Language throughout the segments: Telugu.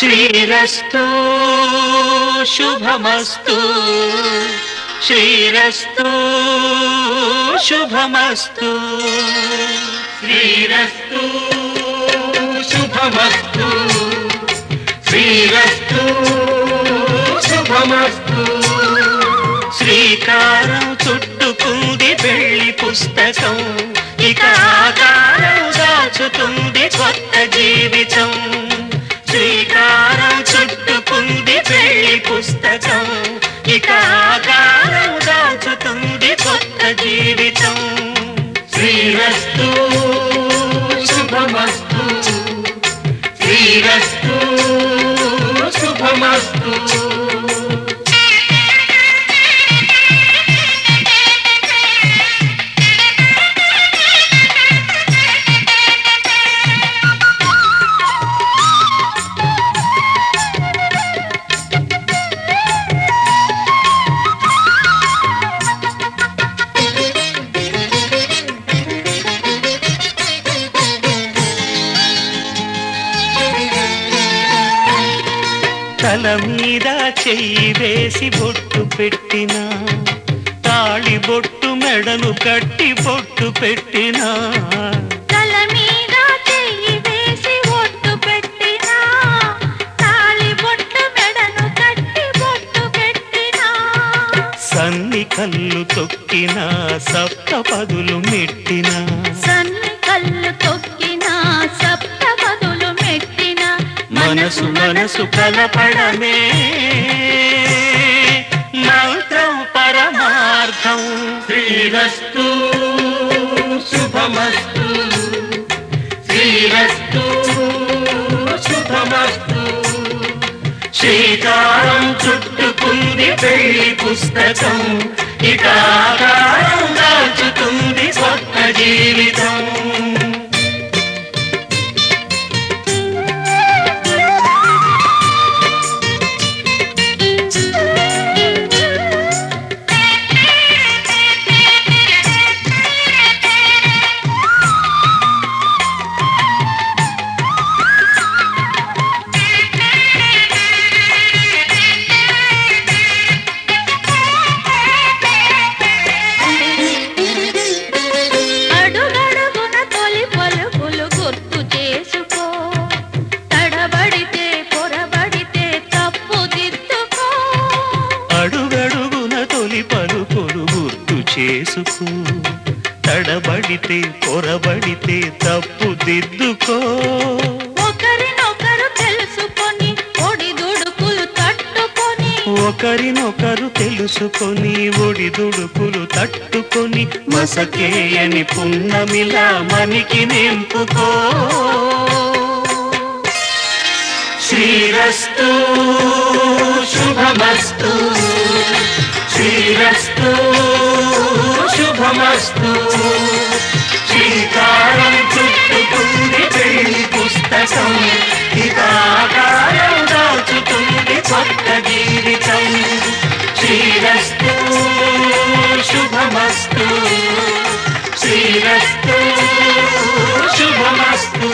శ్రీరస్తు శుభమస్తు శ్రీరస్తు శుభమస్తు శ్రీరస్తు శుభమస్తు శ్రీరస్తు శుభమస్తు శ్రీకారం చుట్టుకుంది పెళ్లి పుస్తకం ఇక ఆకారం దాచుతుంది కొత్త జీవితం శ్రీకారం చుట్టుకుంది పెళ్లి పుస్తకం ఇక ఆకారం దాచుతుంది కొత్త జీవితం శ్రీరస్తు శుభమస్తు శ్రీరస్తు శుభమస్తు తల మీద చెయ్యి వేసి బొట్టు పెట్టినా తాళి బొట్టు మెడను కట్టి బొట్టు పెట్టినా తల మీద చెయ్యి వేసి బొట్టు పెట్టినా తాళి బొట్టు మెడను కట్టి బొట్టు పెట్టినా సన్ని కళ్ళు తొక్కినా సప్త పదులు మెట్టినా సన్ని కళ్ళు తొక్కినా సప్త పదులు మెట్టినా మనసు మనసు కలపడమే మంత్రం పరమార్థం శ్రీరస్తు శుభమస్తు శ్రీరస్తు శుభమస్తు శ్రీకారం చుట్టుకుంది పెళ్లి పుస్తకం ఇక ఆకారం దాచుతుంది కొత్త జీవితం చేసుకో తడబడితే పొరబడితే తప్పు దిద్దుకో ఒకరినొకరు తెలుసుకొని ఒడిదుడుకులు తట్టుకొని ఒకరినొకరు తెలుసుకొని ఒడిదుడుకులు తట్టుకొని మసకేయని పున్నమిలా మనికి నింపుకో శ్రీరస్తు శుభమస్తు శ్రీరస్తు శుభమస్తు శ్రీకారం చుట్టుకుంది పెళ్లి పుస్తకం ఇక ఆకారం దాచుతుంది కొత్త జీవితం శ్రీరస్తు శుభమస్తు శ్రీరస్తు శుభమస్తు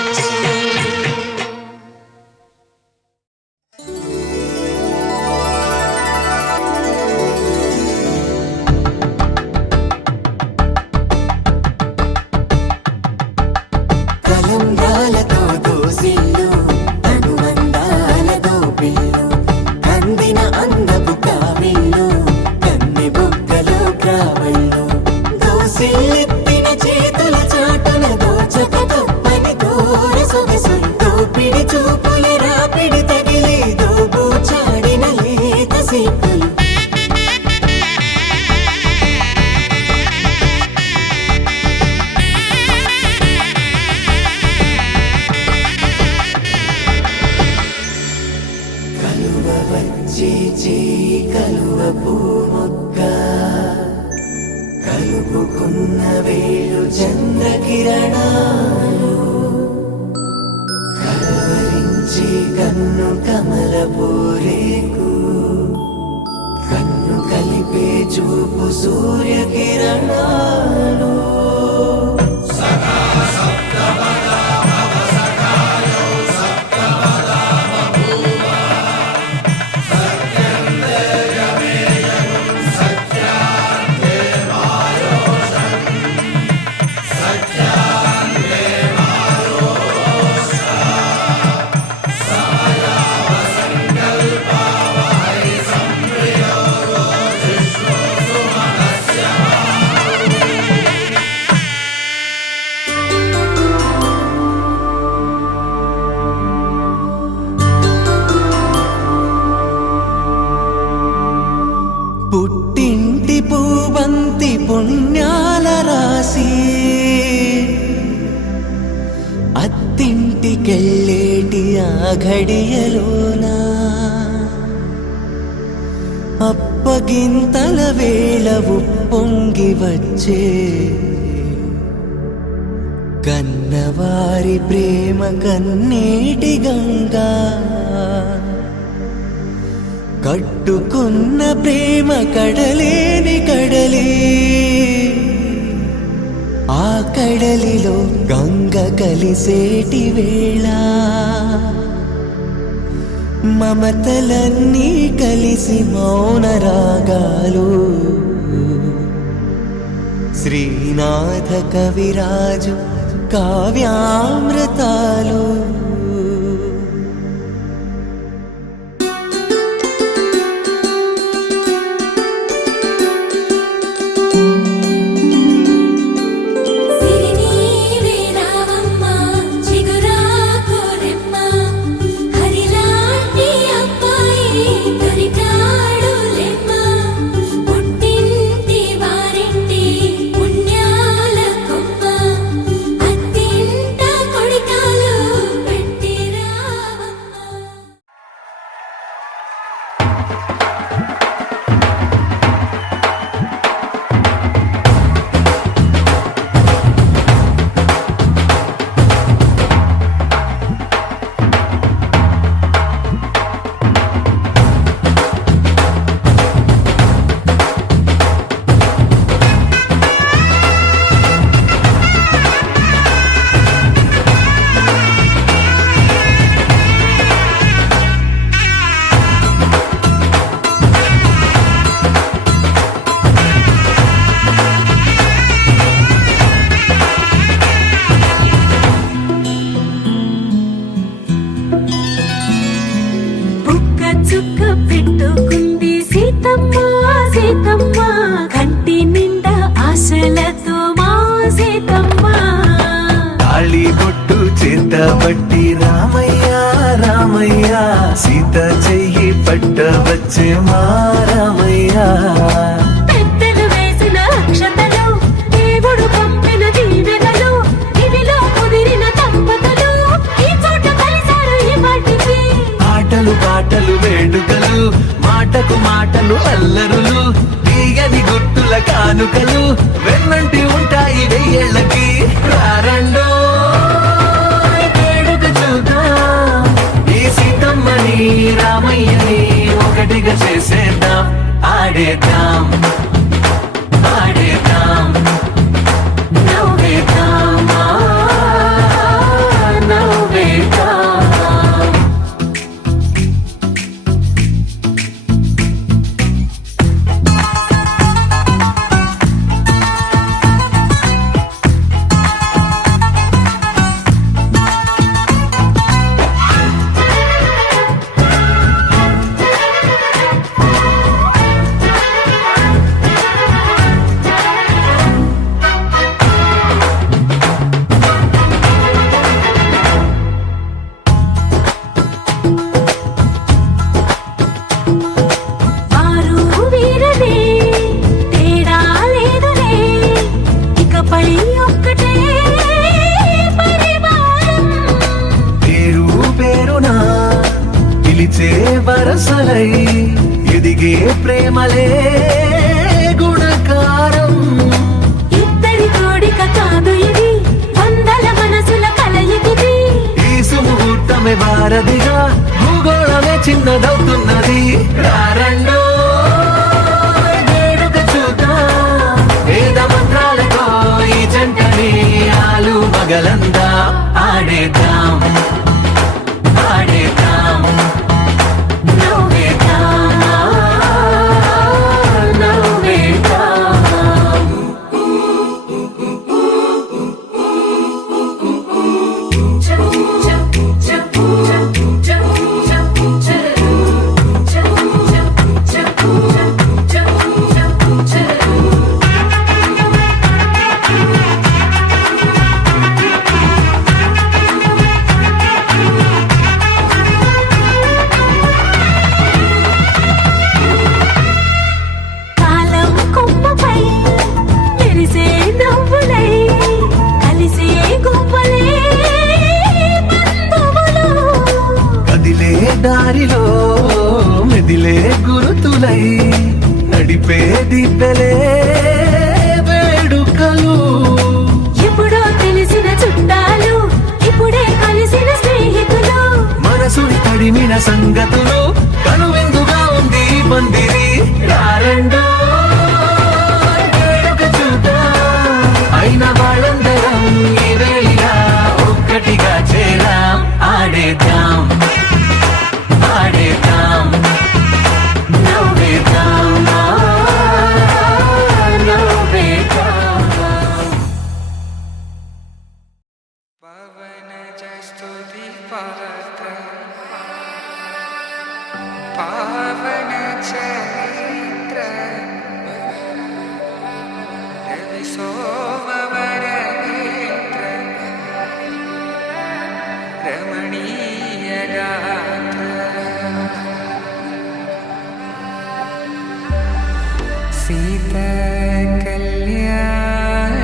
పుణ్యాల రాసి అత్తింటికెళ్ళేటి ఆ ఘడియలోనా అప్పగింతల వేళ ఉప్పొంగి వచ్చే కన్నవారి ప్రేమ కన్నీటి గంగా కట్టుకున్న ప్రేమ కడలేని కడలి ఆ కడలిలో గంగ కలిసేటి వేళ మమతలన్నీ కలిసి మౌన రాగాలు శ్రీనాథ కవిరాజు కావ్యామృతాలు బట్టి రామయ్య రామయ్య సీత చెయ్యి పట్టవచ్చే మా రామయ్య పెద్దలు వేసిన అక్షతలు దేవుడు పంపిన దీవెనలు ఇవిలో కుదిరిన దంపతులు ఈ చోట కలిసారు ఈ పాటికి ఆటలు పాటలు వేడుకలు మాటకు మాటలు అల్లరులు తీయని గుర్తుల కానుకలు వెన్నంటి ఉంటాయి వెయ్యేళ్ళకి రారండో రామయ్యని ఒకటిగా చేసేద్దాం ఆడేద్దాం ఆడేద్దాం నవ్వేద్దాం నవ్వేద్దాం వరసలై ఎదిగే ప్రేమలే గుణకారం ఇద్దరి కోడిక కాదు ఇది వందల మనసుల కలయికిది ఈ సుముహూర్తమే వారధిగా భూగోళమే చిన్నదవుతున్నది రారండో వేడుక చూద్దాం వేద మంత్రాలతో ఈ జంటని ఆలు మగలందా ఆడేద్దాం ఆడేద్దాం దారిలో మెదిలే గురుతులై నడిపే దిబ్బెలే వేడుకలు. ఎప్పుడో తెలిసిన చుట్టాలు ఇప్పుడే కలిసిన స్నేహితులు, మనసుని తడిమిన సంగతులు కనువిందుగా ఉంది ఈ పందిరి. రారండో వేడుక చూద్దాం, అయిన వాళ్ళందరం ఈ వేళ ఒక్కటిగా చేరాం. ఆడేద్దాం ఆడేద్దాం నవ్వేద్దాం నవ్వేద్దాం. पवनजस्तुति पात्र पावन चरित्र रवि सोमवरनेत्र रमणीय गात्र सीता कल्याण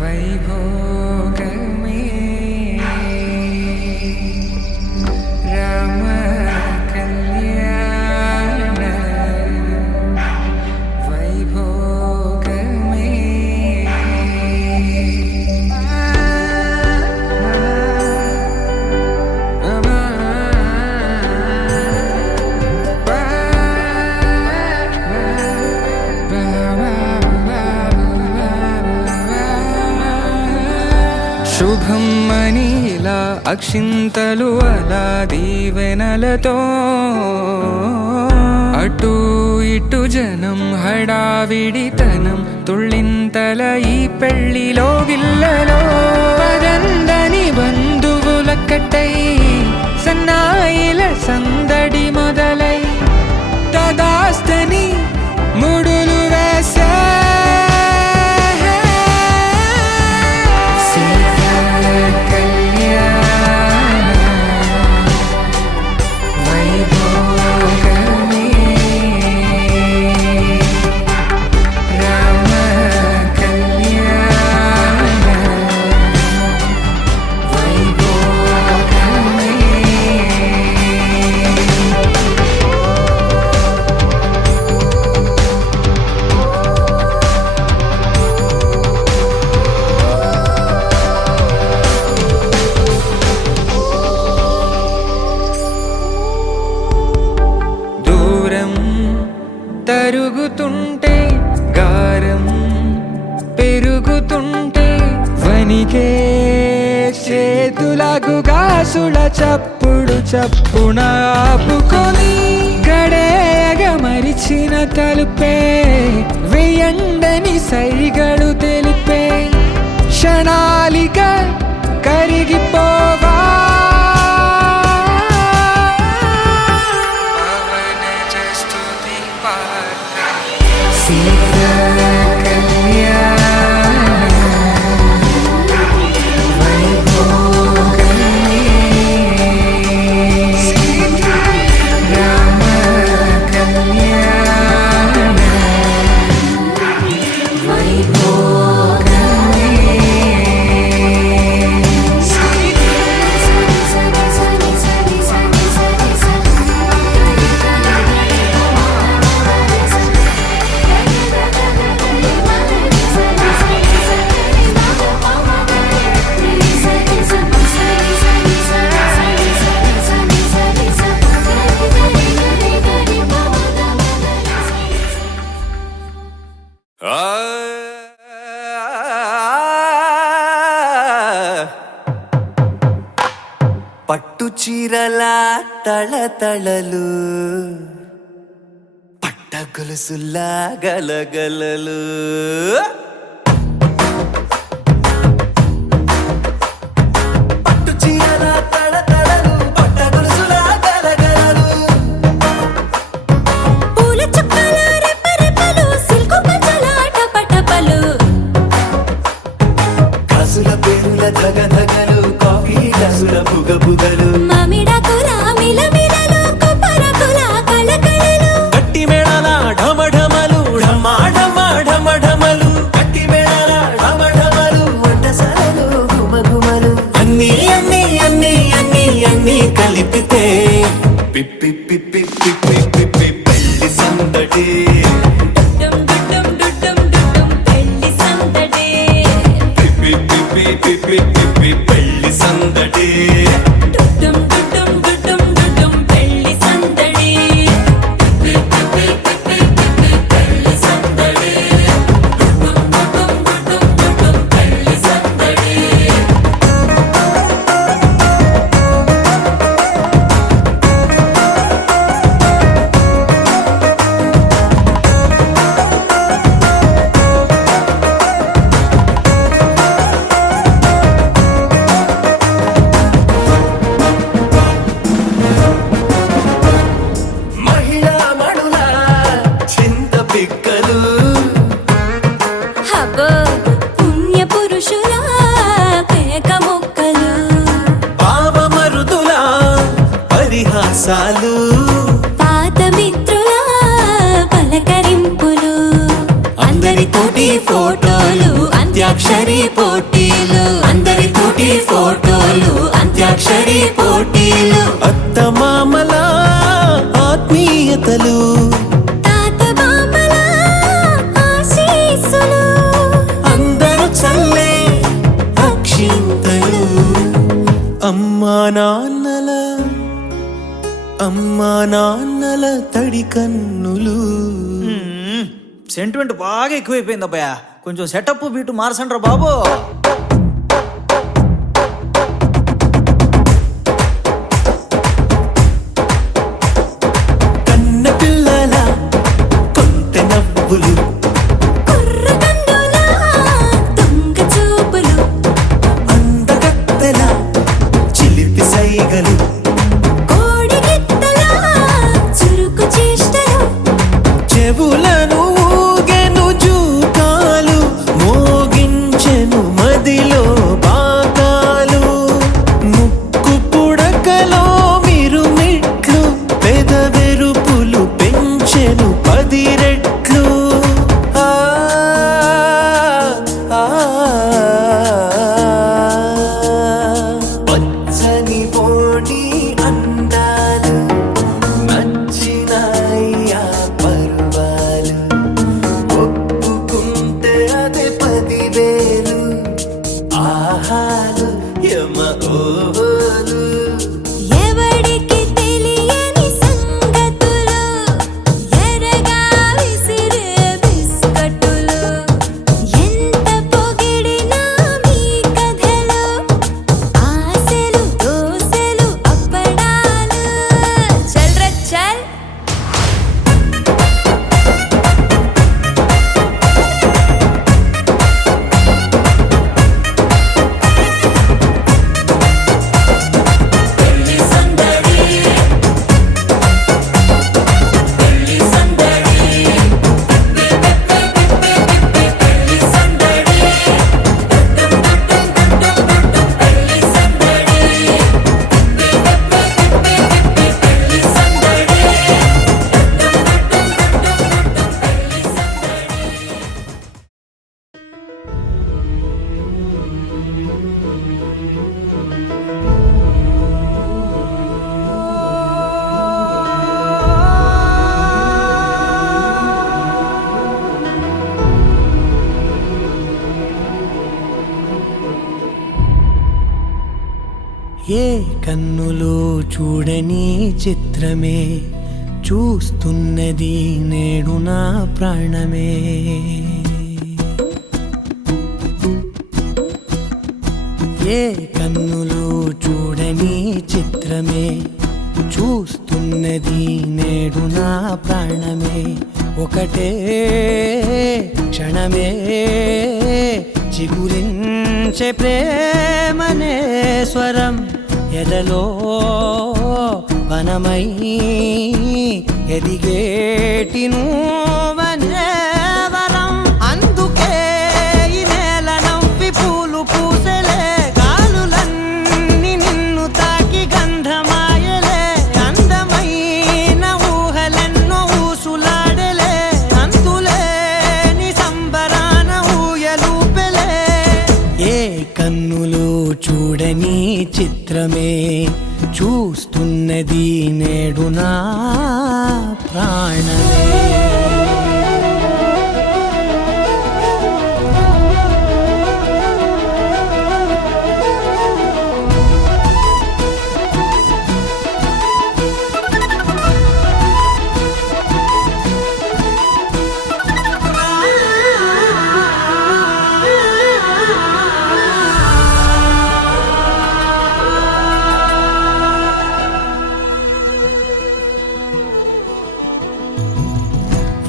वैभोग में राम कल्याण वैभोग శుభం మనీలా అక్షింతలు అలా దీవెనలతో అటు ఇటు జనం హడావిడితనం తుళ్ళింతల ఈ పెళ్లిలో గిల్లలో పదందని బంధువులక్కటై సన్నాయిల సందడి మొదలై తదాస్తని ముడులు వేసే తరుగుతుంటే గారం పెరుగుతుంటే వనికే చేతులకు గాసుల చప్పుడు చప్పున ఆపుకొని గడేగ మరిచిన తలుపే వేయండని సైగడు తెలిపే క్షణాలిక కరిగిపోవా పట్టు చీరల తళతళలు పట్ట గొలుసుల్లా గలగలలు పట్టు చీరల తళతళలు పట్ట గొలుసుల్లా గలగలలు పూల చుక్కల రెపరెపలు సిల్కు పంచల టపటపలు గాజుల పేరుల ధగధగలు కాఫీ గ్లాసుల బుగబుగలు మామిడాకుల మిలమిలలు కొబ్బరకుల కళకళలు గట్టి మేళాల ఢమఢమలు ఢమాఢమఢమఢమలు గట్టి మేళాల ఢమఢమలు వంటసాలలు గుమగుమలు అన్నీ అన్నీ అన్నీ అన్నీ అన్నీ అన్ని కలిపితే పిప్పి పిప్పి పిప్పి పిప్పి పెళ్లి సందడి డుడ్డుం డుడ్డుం డుడ్డుం డుడ్డుం పెళ్లి సందడి. పిప్పి పిప్పి పిప్పి పిప్పి పెళ్లి సందడి డుడ్డుం డుడ్డుం డుడ్డుం డుడ్డుం పెళ్లి సందడి. పిప్పి పిప్పి పిప్పి పిప్పి పెళ్లి సందడి. డుడ్డుం డుడ్డుం డుడ్డుం డుడ్డుం పెళ్లి సందడి. మహిళా మణుల చింత పిక్కలు హబ్బో పుణ్య పురుషుల పేక మొక్కలు. పావమరుదుల పరిహాసాలు పాత మిత్రుల పలకరింపులు. అందరితోటి ఫోటోలు అంత్యాక్షరి పోటీలు అందరితోటి ఫోటోలు అంత్యాక్షరి పోటీలు. అత్తమామల ఆత్మీయతలు తాత బామ్మల ఆశీస్సులు. అందరూ చల్లే అక్షింతలు అమ్మా నాన్నల తడి కన్నులు. సెంటిమెంట్ బాగా ఎక్కువైపోయింది అబ్బాయ, కొంచెం సెటప్ బీటు మార్చండ్రా బాబు. కన్న పిల్లల కొంత నవ్వులు కుర్ర కన్నుల దొంగ చూపులు. అందగత్తెల చిలిపి సైగలు కోడి గిత్తల చురుకు చేష్టలు. చెవులను ఊగెను జూకాలు మోగించెను మదిలో బాకాలు ముక్కు పుడకలో మిరుమిట్లు పెదవెరుపులు పెంచెను 10 రెట్లు. ఆ, ఆ, పచ్చని పోనీ అందాలు నచ్చినాయ్యా పరువాలు ఒప్పుకుంటే అదే 10,000 ఆహాలు యమ ఓహోలు. ఎవడికి తెలియని సంగతులు ఎరగా విసిరే బిస్కట్టులు. ఎంత పొగిడినా మీ కథలు ఆశలు దోసెలు అప్పడాలు. చల్ రే చల్. పెళ్లి సందడి పెళ్లి సందడి పెళ్లి సందడి. డుడ్డుం డుడ్డుం డుడ్డుం డుడ్డుం పెళ్లి సందడి. పెళ్లి సందడి. డుడ్డుం డుడ్డుం డుడ్డుం పెళ్లి సందడి. ఏ కన్నులో చూడని చిత్రమే చూస్తున్నది నేడు నా ప్రాణమే. ఏ కన్నులో చూడని చిత్రమే చూస్తున్నది నేడు నా ప్రాణమే. ఒకటే క్షణమే చిగురించే ప్రేమనే స్వరం ఎదలో వనమై ఎదిగేటి నువ్వనే వరం. అందుకే ఈ నేల నవ్వి పూలు పూసెలే గాలులన్నీ నిన్ను తాకి గంధమాయలే. అందమైన ఊహలెన్నో ఊసులాడలే అంతులేని సంబరాన ఊయలూపెలే. ఏ కన్నులు చూడని చిత్రమే చూస్తున్నది నేడు నా ప్రాణమే.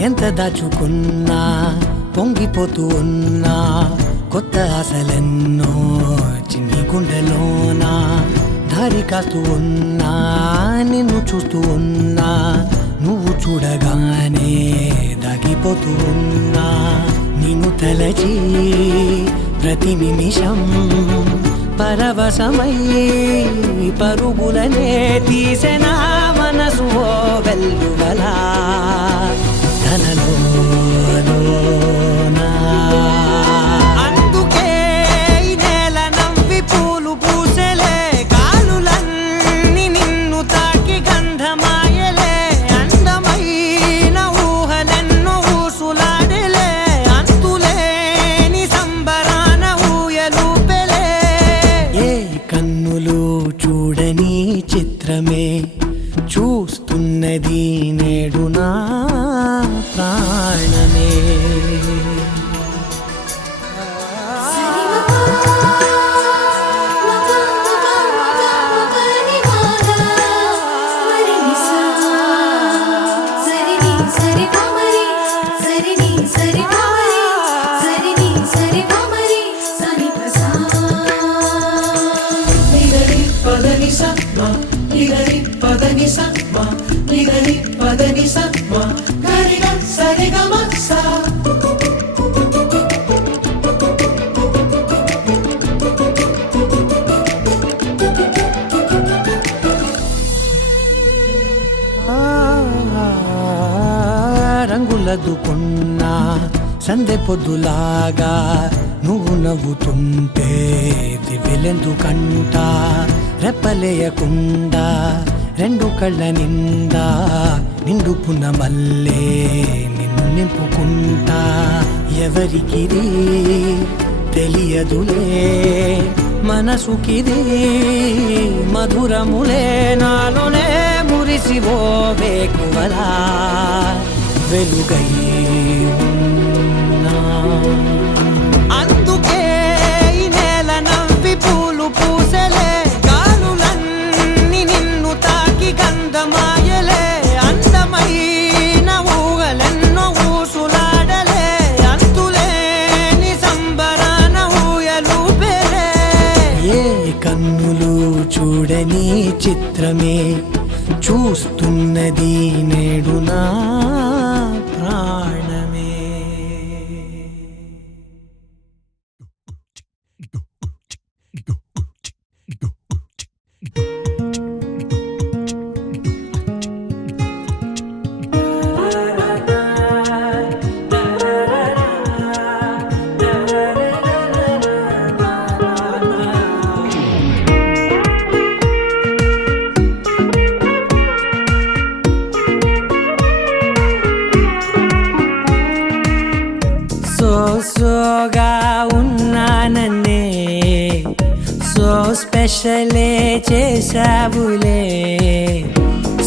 ఎంత దాచుకున్నా పొంగిపోతూ ఉన్నా కొత్త ఆశలెన్నో చిన్ని గుండెలోనా దారి కాస్తూ ఉన్నా నిన్ను చూస్తూ ఉన్నా నువ్వు చూడగానే దాగిపోతూ ఉన్నా నిన్ను తలచి ప్రతి నిమిషం పరవశమై పరుగులనే తీసెనా మనసు ఓ వెల్లువలా తనలోనా. అందుకే ఈ నేల నవ్వి పూలు పూసెలే కాలులన్నీ నిన్ను తాకి గంధమాయలే అందమైన ఊహలెన్నో ఊసులాడలే అంతులేని సంబరాన ఊయలూపెలే. ఏ కన్నులు చూడని చిత్రమే చూస్తున్నది నేడు నా ప్రాణమే. రంగులదుకున్నా సందె పొద్దులాగా నువ్వు నవ్వుతుంటే దివ్వెలెందుకంట రెప్పలేయకుండా రెండు కళ్ళ నిండా నిండుకున్న మల్లే నిన్ను నింపుకుంటా. ఎవరికిది తెలియదులే మనసుకిది మధురములే నాలోనే మురిసివో వేకువలా వెలుగై ఉన్నా. అందుకే ఈ నేల నవ్వి పూలు పూసెలే గాలులన్నీ నిన్ను తాకి గంధమాయలే అందమైన ఊహలెన్నో ఊసులాడలే అంతులేని సంబరాన ఊయలూపెలే. ఏ కన్నులు చూడని చిత్రమే చూస్తున్నది నేడు నా ప్రాణమే. సోగా ఉన్నానన్నే సో స్పెషలే చేసావులే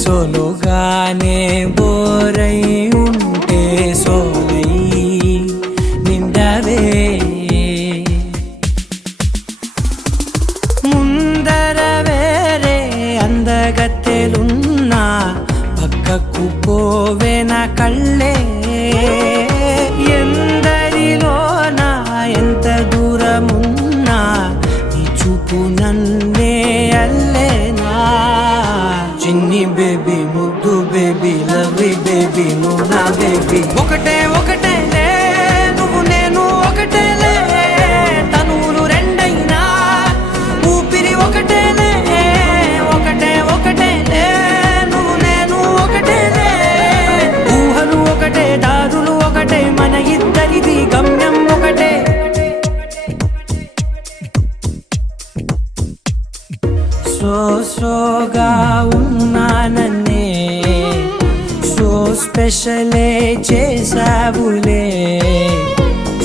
సోలోగానే బోరై ఉంటే సోలై నిండవే ముందర వేరే అందగత్తెలున్నా పక్కకు పోవే నా కళ్ళే ఎందరిలోనా ఎంత దూరమున్నా నీ చూపు నన్నే అల్లేనా చిన్ని బేబీ ముద్దు బేబీ లవ్లీ బేబీ నువ్వు నా బేబీ ఒకటే ఒకటేలే నువ్వు నేను ఒకటేలే తనువులు రెండైనా ఊపిరి ఒకటేలే ఒకటే ఒకటేలే నువ్వు నేను ఒకటేలే ఊహలు ఒకటే సోగా ఉన్నానన్నే సో స్పెషలే చేసావులే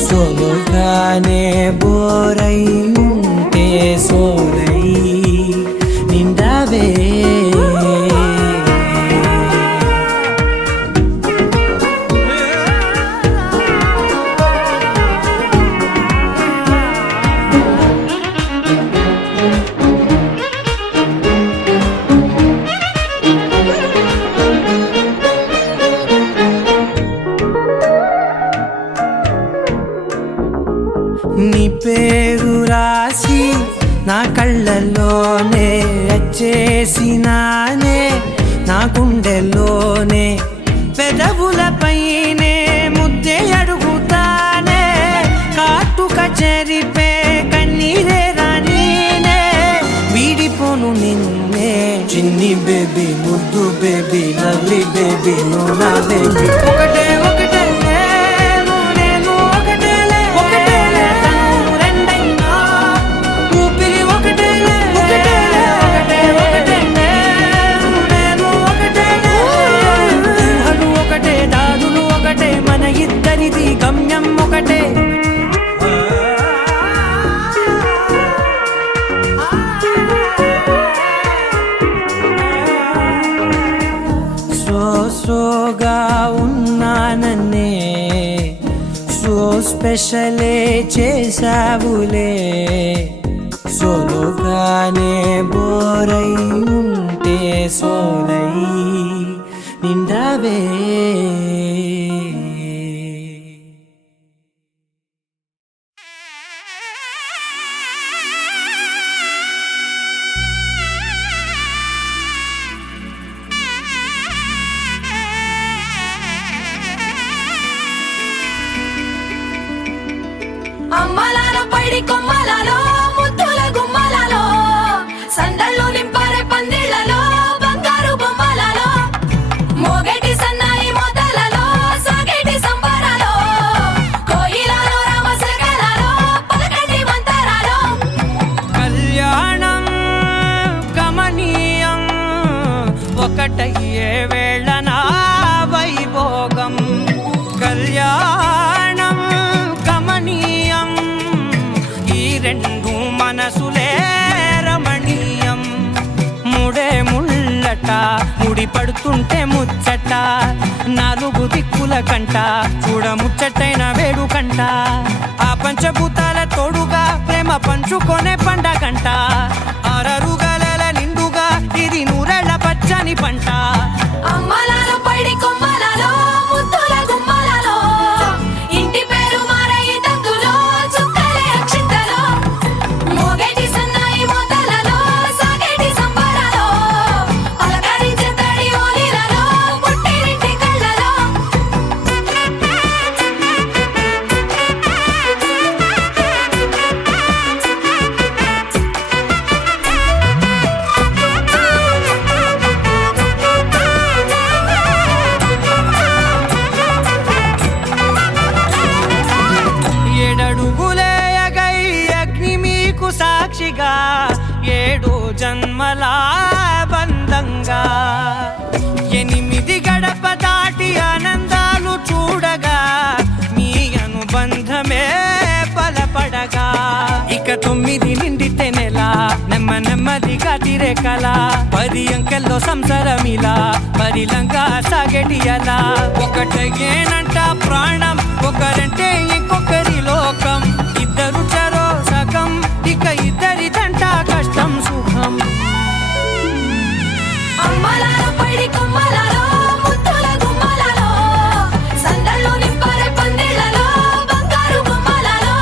సోలోగానే బోరై ఉంటే సోలై నిండావే నీ పేరు రాసి నా కళ్ళల్లోనే వచ్చేసినానే నా గుండెల్లోనే పెదవులపైనే ముద్దే అడుగుతానే కాటుక చెరిపే కన్నీరే రానీనే వీడిపోను నిన్నే చిన్ని బేబీ ముద్దు బేబీ లవ్లీ బేబీ నువ్వు నా బేబీ ఒకటే ఒకటే గమ్యం ఒకటే సోగా ఉన్నానన్నే సో స్పెషలే చేసావులే సోలోగానే బోరై ఉంటే సోలై నిండావే అమ్మలాల పైడి కొమ్మలలో ముద్దుల గుమ్మలలో సందళ్ళు నింపారే పందిళ్లలో బంగారు బొమ్మలలో మోగేటి సన్నాయి మోతలలో సాగేటి సంబరాలో కోయిలలో రామశకలలో పలకండి మంతరాలో కళ్యాణం గమనీయం ఒకటయ్యే వేళ నా వైభోగం కళ్యాణం గమనీయం ఈ రెండు మనసులే రమణీయం ముడే ముళ్ళట ముడి పడుతుంటే ముచ్చట నాలుగు దిక్కుల కంట చూడ ముచ్చటైన వేడుకంట ఆ పంచభూతాల తోడుగా ప్రేమ పంచుకొనే పండగంట ఆరరుగల నిండుగా ఇది నూరెళ్ళ పచ్చని పంట అమ్మలాల పైడి కొమ్మలలో ముద్దుల గుమ్మలలో ఇంటి పేరు మారయి తందులో చుక్కలే అక్షింతలో మోగేటి సన్నాయి మోతలలో సాగేటి సంబరాలో పలకరించే తడి ఓలిలలో పుట్టినింటి కళ్ళలో ఏడడుగులేయగై అగ్ని మీకు సాక్షిగా 7 జన్మల బంధంగా 8 గడప దాటి ఆనందాలు చూడగా మీ అనుబంధమే బలపడగా ఇక 9 నిండితే నెల నెమ్మదిగా తిరే కల 10 అంకెల్లో సంసారమిలా పరిలంగా సాగేటి అలా ఒకటేనంట ప్రాణం ఒకరంటే ఇంకొకరి లోకం ఇద్దరు చరో సగం ఇక ఇద్దరిదంట కష్టం సుఖం అమ్మలాల పైడి కొమ్మలలో ముద్దుల గుమ్మలలో సందళ్ళు నింపారే పందిళ్లలో బంగారు బొమ్మలలో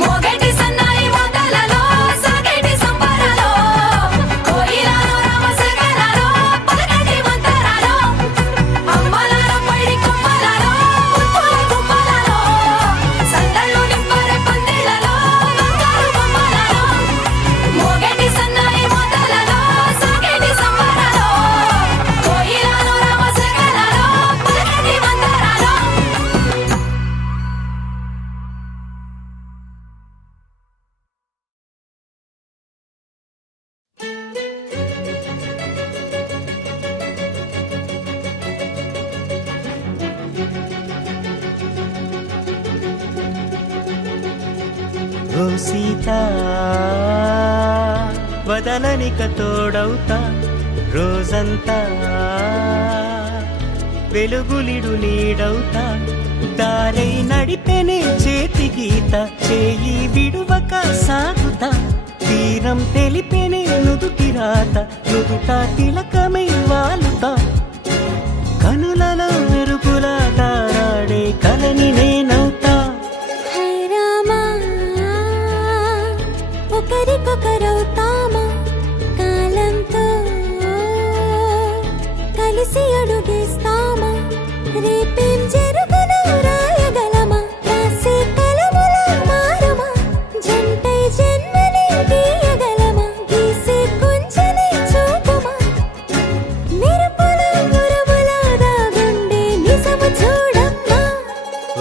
మోగేటి సన్నాయి మోతలలో సాగేటి సంబరాలో కోయిలలో రామశకలలో పలకండి మంతరాలో అమ్మలాల పైడి కొమ్మలలో ముద్దుల గుమ్మలలో ఓ సీత వదలనిక తోడవుతా రోజంతా వెలుగులిడు నీడవుతా దారై నడిపెనే చేతి గీత చేయి విడువక సాగుతా తీరం తెలిపెనే నుదుటి రాత నుదుట తిలకమై వాలుతా కనులలో మెరుపులా తారాడే కలని నేనవుతా హై రామా ఒకరికొకరవుతామా కాలంతో కలిసి అడుగేస్తామా రేపేం జరుగునో రాయగలమా రాసే కలములా మారమా జంటై జన్మని గీయగలమా గీసే కుంచెని చూపుమా మెరుపుల మురముల దాగుండే నిజము చూడమ్మా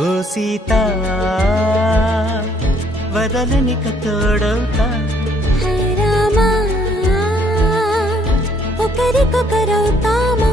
ఓ సీత వదలనిక తోడవుతా హై రామా ఒకరికొకరవుతామా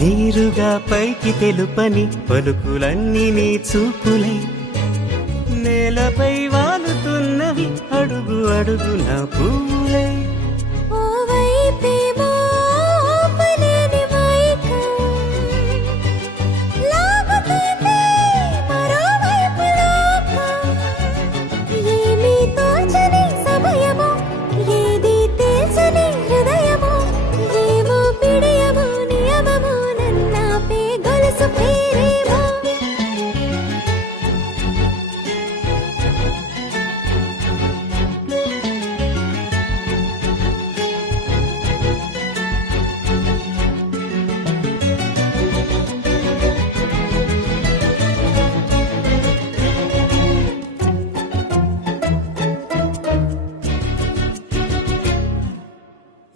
నీరుగా పైకి తెలుపని పలుకులన్నీ నీ చూపులై నేలపై వాలుతున్నవి అడుగు అడుగున పువ్వులై ఓ వైపేమో ఆపలేని మైకం లాగుతుంది మరోవైపు లోకం ఏమీ తోచని సమయమో ఏది తేల్చని హృదయమో ఏమో పిడియమో నియమమో నన్నాపే గొలుసు పేరేమో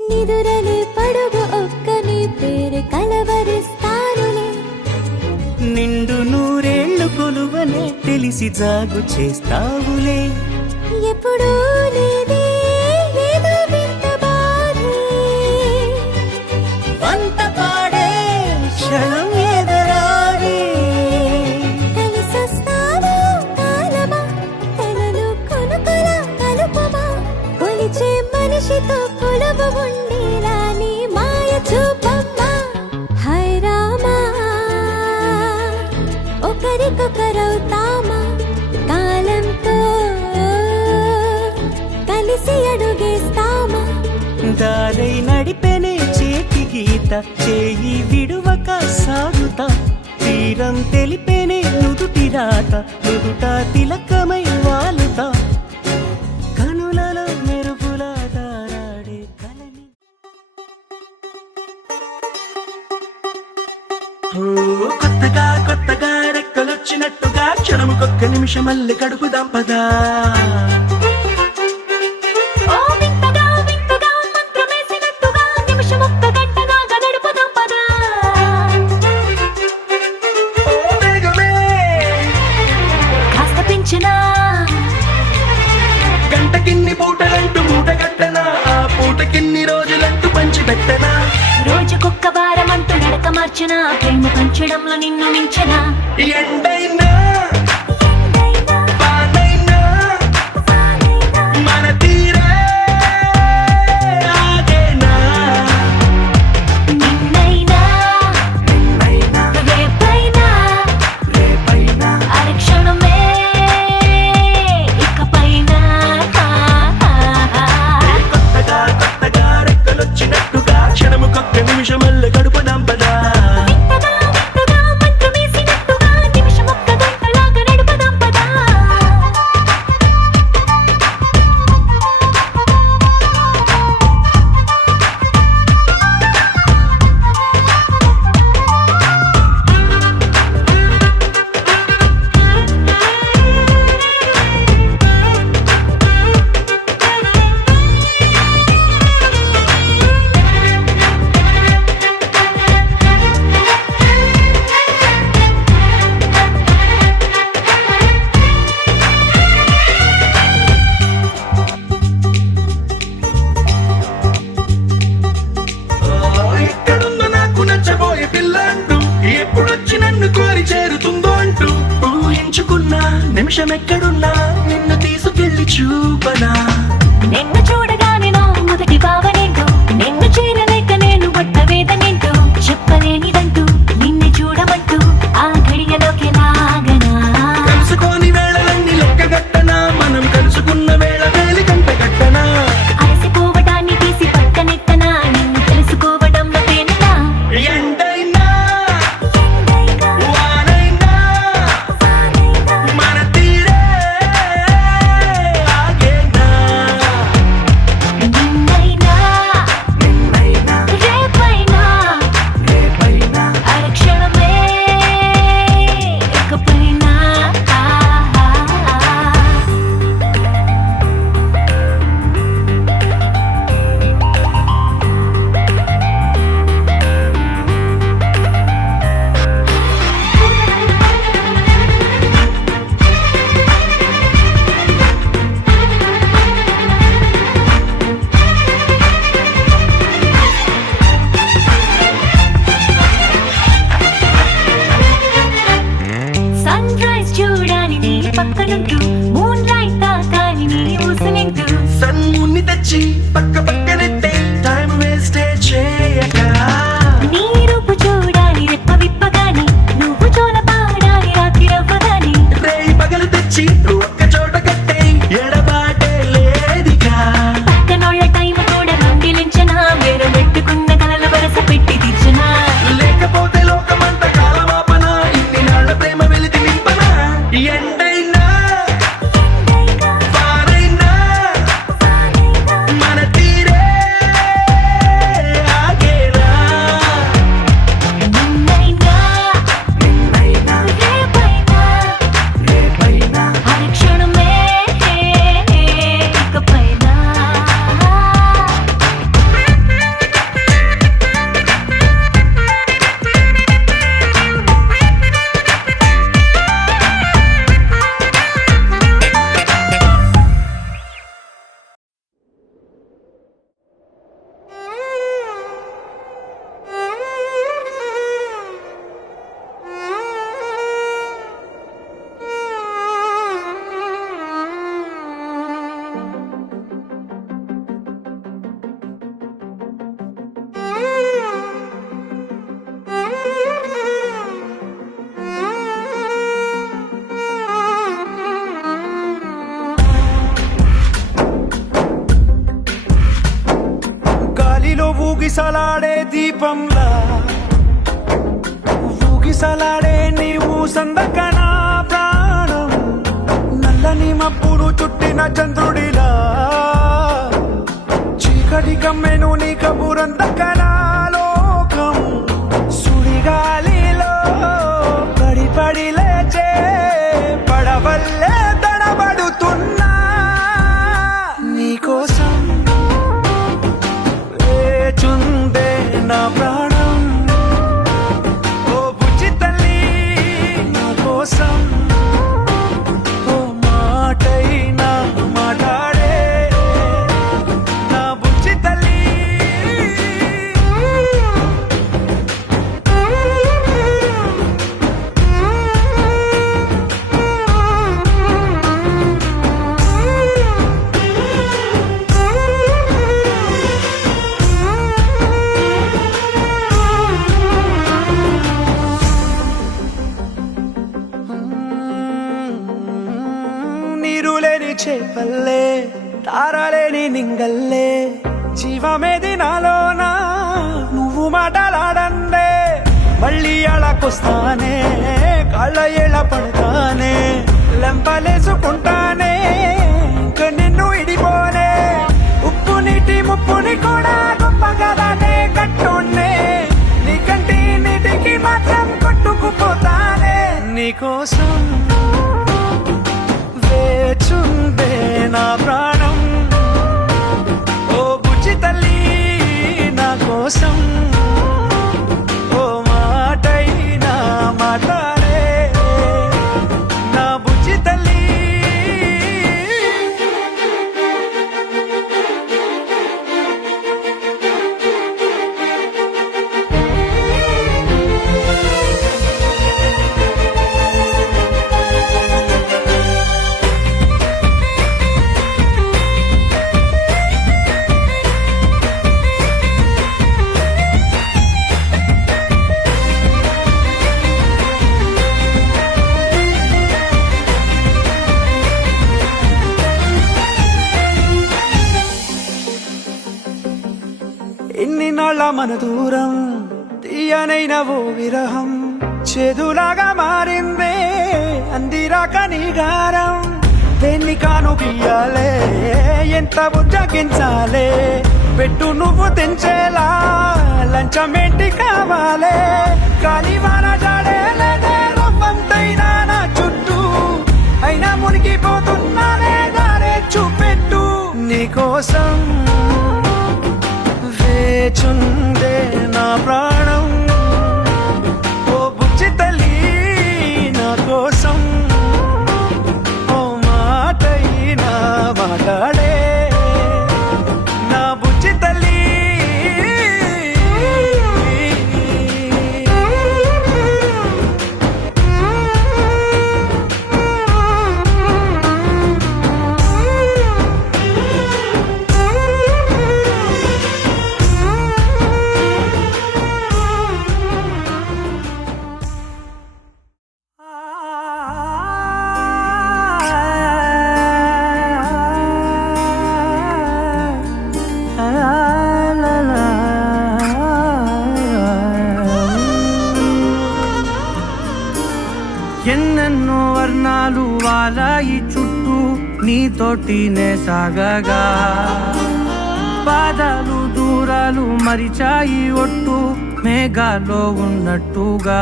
నిదురలే పడుగు ఒక్కని పేరు కలవరిస్తానులే నిండు నూరేళ్లు కొలువనే తెలిసి జాగు చేస్తావులే ఎప్పుడూ లేదే ఏదో వింత బాధే వంత పాడే క్షణం ఎదురాడే కలిసొస్తావో కాలమా కలలు కొనుకొల కలుపమా కొలిచే మనిషితో కొలువు ఉండేలా నీ మాయ చూపమ్మా హై రామా ఒకరికొకరవుతామా కాలంతో కలిసి అడుగేస్తామా దారై నడిపెనే చేతి గీత చేయి విడువక సాగుతా తీరం తెలిపెనే నుదుటి రాత నుదుట తిలకమై వాలుతా కనులలో మెరుపుల దారాడే కలని కొత్తగా కొత్తగా రెక్కలొచ్చినట్టుగా క్షణముకొక్క నిమిషమల్లి కడుపుదాం పదా ఓ వింతగా వింతగా మంత్రమేసినట్టుగా నిమిషమొక్క గంటగా గడుపుదాం పదా కాస్త పెంచినా గంటకిన్ని పూటలంటూ మూటగట్టనా ఆ పూటకిన్ని రోజులంటూ పంచి పెట్టనా రోజుకొక్క వారం అంటూ నడక మార్చిన ప్రేమ పంచడంలో నిన్ను మించిన ఎండైనా వానైనా మన తీరే ఆగేనా నిన్నైనా రేపైనా అరక్షణమే ఇకపైన కొత్తగా కొత్తగా రెక్కలొచ్చినట్టుగా క్షణముకొక్క నిమిషమల్లి గడుపుదాం పదా వింతగా వింతగా మంత్రమేసినట్టుగా నిమిషమొక్క గంటలాగా నడుపుదాం పదా ఎక్కడున్నా నిమిషం ఎక్కడున్నా నిన్ను తీసుకెళ్ళి చూపనా నిన్ను చూడగానే నా మొదటి భావనేంటో నిన్ను చేరలేక నేను పడ్డ వేదనేంటో చెప్పలేనిదంటూ నిన్ను చూడమంటూ ఆ ఘడియలోకి లాగనా కలుసుకోని వేళలన్నీ లెక్కగట్టనా మనం కలుసుకున్న వేళ వేలి కంట గట్టనా అలసిపోవటాన్ని తీసి పక్కనెట్టనా నిన్ను తెలుసుకోవడంలో తేలినా ఎండైనా వానైనా మన తీరే ఆగేనా నిన్నైనా రేపైనా అరక్షణమే ఇకపైనా సన్ రైజ్ చూడాలి నీ పక్కనుంటూ మూన్ లైట్ తాకాలి నీ ఊసనింటూ సన్ముని తెచ్చి పక్క పక్కనెట్టే టైం వేస్టే చేయక నీ రూపు చూడాలి రెప్ప విప్పగాని నువ్వు చోల పాడాలి రాత్రి రవ్వగాని రేయి పగలు తెచ్చి ఒక్క చోట కట్టే ఎడబాటే లేదికా పక్కనోళ్ళ టైం కూడా రంగిలించనా వేరు పెట్టుకున్న కలల వరస పెట్టి తీర్చనా లేకపోతే లోకమంత కాలమాపన ఇన్ని నాళ్ళ ప్రేమ వెలితి నింపనా ఎండైనా వానైనా మన తీరే ఆగేలా నిన్నైనా రేపైనా అరక్షణమే ఇకపైనా గాలిలో ఊగిసలాడే దీపంలా ఊగిసలాడే నీవు సందకనా ప్రాణం నల్లని మబ్బులు చుట్టిన చంద్రుడిలా చీకటి కమ్మెను నీ కబురందకనా లోకం సుడిగాలిలో పడి పడి లేచే పడవల్లే తడబడుతున్నా నీకోసం వేచుందే నా ప్రాణం ఓ బుజ్జి తల్లి నా కోసం ఓ మాటైనా మాట్లాడే నా బుజ్జి తల్లి నీరు లేని చేపల్లే తారలేని నింగల్లే జీవమేది నాలోనా నువ్వు మాటలాడందే మళ్ళీ అళకొస్తానే కాళ్ళ ఏళ్ళ పడతానే లెంపలేసుకుంటానే ఇంక నిన్ను ఇడిపోనే ఉప్పు నీటి ముప్పుని కూడా గొప్పగా దాటే కట్టున్నే నీ కంటి నీటికి మాత్రం కొట్టుకుపోతానే నీకోసం వేచుందే నా ప్రాణం ఓ బుజ్జి తల్లి నా కోసం ఓ మాటైనా మాట్లాడే నా బుజ్జి తల్లి మన దూరం తీయనైన ఓ విరహం చేదులాగా మారిందే అందిరాక నీగారం దేన్ని కాను బియ్యాలే ఎంత బుజ్జగించాలే పెట్టు నువ్వు తెంచేలా లంచమేంటి కావాలే కాలివాన జాడేలేదే రవ్వంతైనా నా చుట్టూ అయినా మునిగిపోతున్నానే దారే చూపెట్టు నీకోసం వేచుందే నా ప్రాణం ఓ బుజ్జి తల్లి నా కోసం ఓ మాటైనా మాట్లాడే నా బుజ్జి తల్లి ఎన్నెన్నో వర్ణాలు వాలాయి చుట్టూ నీతోటినే సాగగా పాదాలు దూరాలు మరిచాయి ఒట్టు మేఘాలో ఉన్నట్టుగా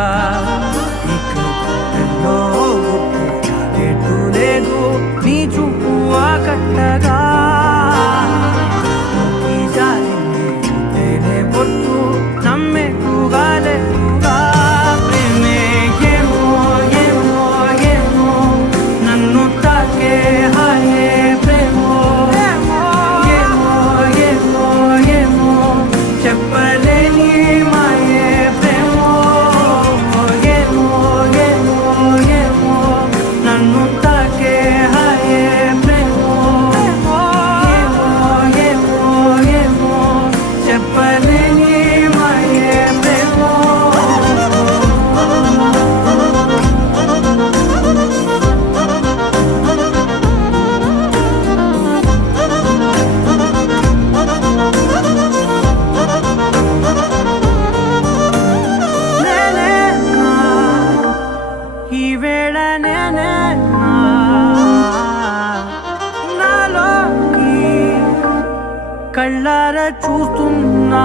ఇక గుండెల్లో గుట్టు లేదు నీ చూపు ఆకట్టగా ఈ జాలిని చూస్తేనే పొట్టు నమ్మేట్టుగా లేదుగా ప్రేమే ఏమో ఏమో ఏమో నన్ను తాకే హాయే ప్రేమో ఏమో ఏమో ఏమో చెప్పలేని మాయే ప్రేమో ఏమో ఏమో ఏమో నన్ను తాకే హాయే ప్రేమో ఏమో ఏమో ఏమో చెప్పలేని మాయే ప్రేమో నేనేనా ఈ వేళ నేనేనా నాలోకి కళ్ళార చూస్తున్నా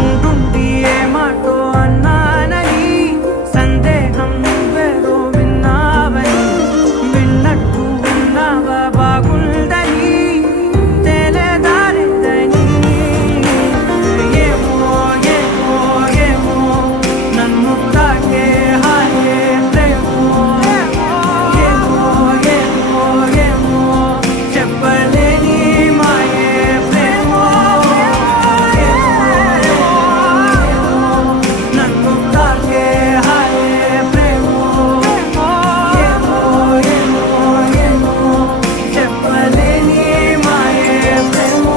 ఉంటుండి ఏ మాటో అన్నానని సందేహం నువ్వేదో విన్నావని విన్నట్టు ఉన్నావా బాగుందని తెలియదారిద్దని ఏమో ఏమో ఏమో నన్ను తాకే హాయే ప్రేమో ఏమో ఏమో ఏమో చెప్పలేని మాయే ప్రేమో నన్ను తాకే హాయే ప్రేమో ఏమో ఏమో ఏమో చెప్పలేని మాయే ప్రేమో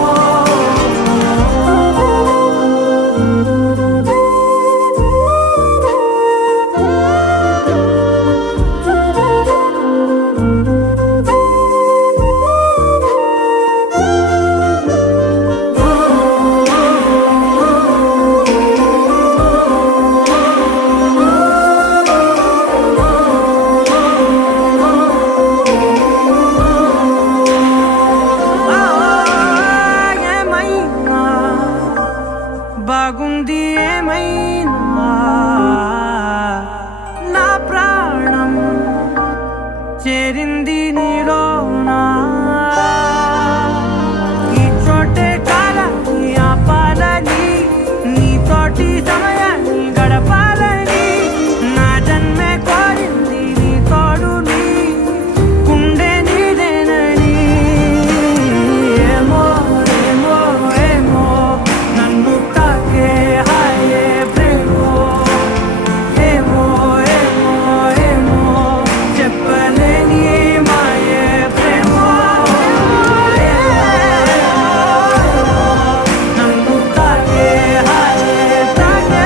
ఏమైనా బాగుంది ఏమైనా నా ప్రాణం చేరింది నీలోనా ఈ చోటే కాలాన్ని ఆపాలని నీతోటి సమయాన్ని గడపాలని నా జన్మే కోరింది నీ తోడుని గుండె నీదేనని ఏమో ఏమో ఏమో నన్ను తాకే హాయే ప్రేమో ఏమో ఏమో ఏమో చెప్పలేని మాయే ప్రేమో నన్ను తాకే హాయే తాకే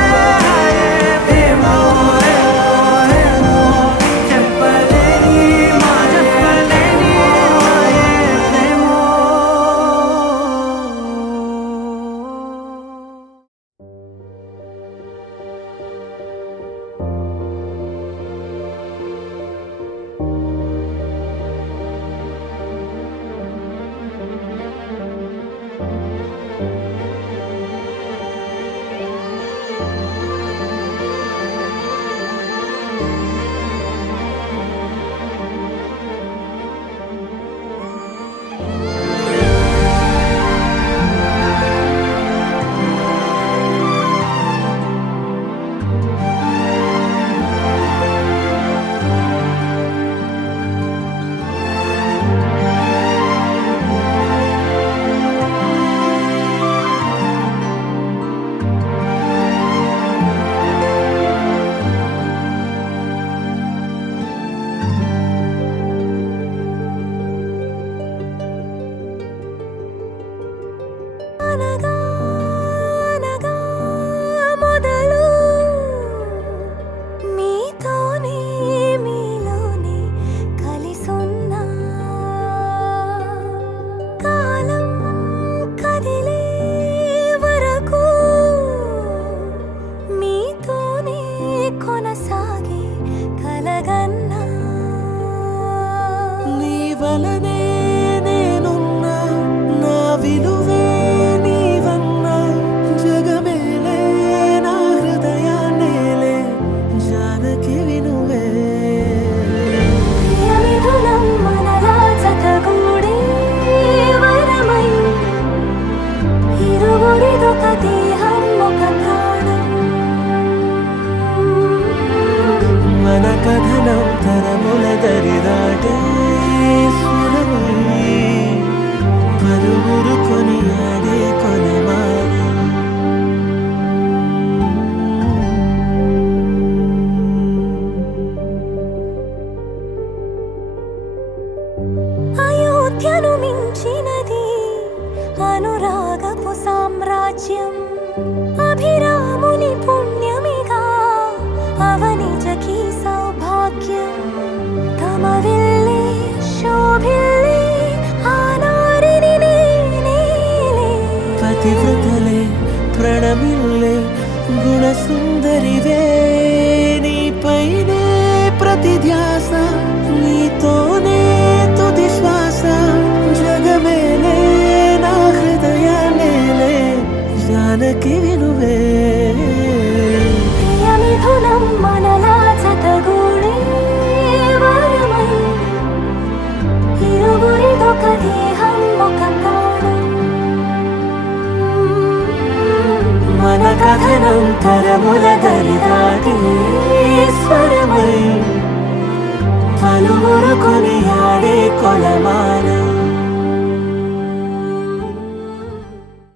అభిరాముని పుణ్యమిగా అవనిజకి సౌభాగ్యం తమ వెళ్ళి శోభిల్లి ఆనారిని నేనేలే పతివ్రతలే ప్రణమిల్లే గుణసుందరివే నీపైనే ప్రతి ధ్యాస నీతోనే తుది శ్వాస జగమేలే నా హృదయ నేలే జానకి వినువే ప్రియమిథునం మనలా జతగూడే వరమై ఇరువురిదొక దేహం ఒక ప్రాణం మన కథనం తరముల దరి దాటి స్వరమై పలువురు కొనియాడే కొలమానం